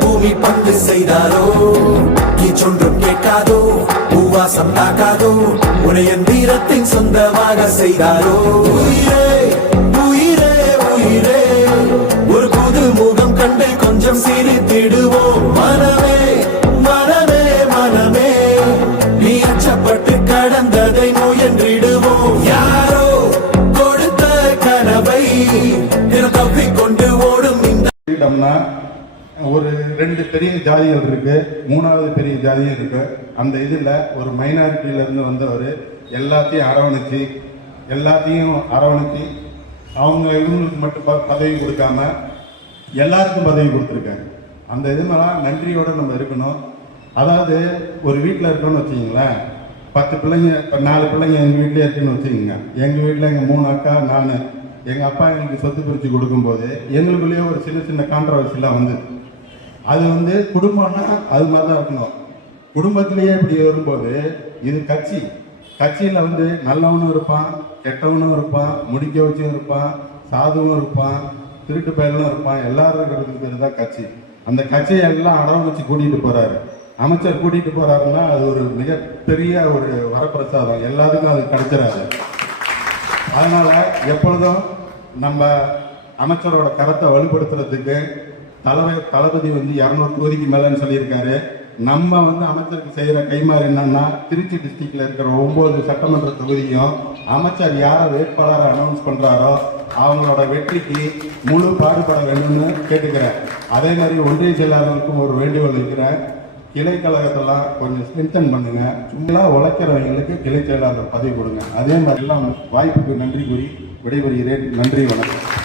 பூமி பங்கு செய்தாரோ? கீச்சொன்றும் கேட்காதோ? பூவாசம் தாக்காதோ? உனையன் வீரத்தின் சொந்தமாக செய்தாரோ? உயிரே உயிரே உயிரே. ஒரு புது முகம் கண்டு கொஞ்சம் சிரித்திடுவோம். மனமே மனமே மனமே. நீ அச்சப்பட்டு கடந்ததை முயன்றிடுவோம். யாரோ கொடுத்த கனவை தினம் எடுத்துக்கிட்டோம்னா ஒரு ரெண்டு பெரிய ஜாதிகள் இருக்கு மூணாவது பெரிய ஜாதியும் இருக்கு. அந்த இதில் ஒரு மைனாரிட்டியிலேருந்து வந்தவர் எல்லாத்தையும் அரவணைச்சு எல்லாத்தையும் அரவணைச்சு அவங்க இவங்களுக்கு மட்டும் ப- பதவி கொடுக்காம எல்லாருக்கும் பதவி கொடுத்துருக்காங்க அந்த இதுமெல்லாம் நன்றியோடு நம்ம இருக்கணும். அதாவது ஒரு வீட்டில் இருக்கோம்னு வச்சுக்கோங்களேன் பத்து பிள்ளைங்க இப்போ நாலு பிள்ளைங்க எங்கள் வீட்டிலே இருக்குன்னு வச்சுக்கோங்க. எங்கள் வீட்டில் எங்கள் மூணு அக்கா நான் எங்கள் அப்பா எங்களுக்கு சொத்து பிரித்து கொடுக்கும்போது எங்களுக்குள்ளேயே ஒரு சின்ன சின்ன கான்ட்ரவர்சிலாம் வந்தது. அது வந்து குடும்பம்னா அது மாதிரி தான் இருக்கணும். குடும்பத்திலேயே இப்படி வரும்போது இது கட்சி. கட்சியில் வந்து நல்லவனும் இருப்பான் கெட்டவனும் இருப்பான் முடிக்க வச்சும் இருப்பான் சாதுவும் இருப்பான் திருட்டு பயலும் இருப்பான். எல்லாரும் இருக்கிறதுக்கு பேர் தான் கட்சி. அந்த கட்சியை எல்லாம் அடவு வச்சு கூட்டிகிட்டு போகிறாரு அமைச்சர் கூட்டிகிட்டு போகிறாருன்னா அது ஒரு மிகப்பெரிய ஒரு வரப்பிரசாதம். எல்லாத்துக்கும் அது கிடைச்சிடாது. அதனால் எப்பொழுதும் நம்ம அமைச்சரோட கரத்தை வலுப்படுத்துறதுக்கு தலைமை தளபதி வந்து இரநூறு தொகுதிக்கு மேலேன்னு சொல்லியிருக்காரு. நம்ம வந்து அமைச்சருக்கு செய்கிற கைமாறு என்னன்னா திருச்சி டிஸ்ட்ரிக்டில் இருக்கிற ஒம்பது சட்டமன்ற தொகுதியும் அமைச்சர் யாரை வேட்பாளரை அனௌன்ஸ் பண்ணுறாரோ அவங்களோட வெற்றிக்கு முழு பாடுபட வேண்டும்னு கேட்டுக்கிறேன். அதே மாதிரி ஒன்றிய செயலாளருக்கும் ஒரு வேண்டுகோள் இருக்கிறேன். கிளை கொஞ்சம் ஸ்ட்ரென்தன் பண்ணுங்க. சும்மா உழைக்கிறவங்களுக்கு கிளை செயலாளர் பதவி கொடுங்க. அதே மாதிரி எல்லாம் வாய்ப்புக்கு நன்றி கூறி விடைபெறுகிறேன். நன்றி வணக்கம்.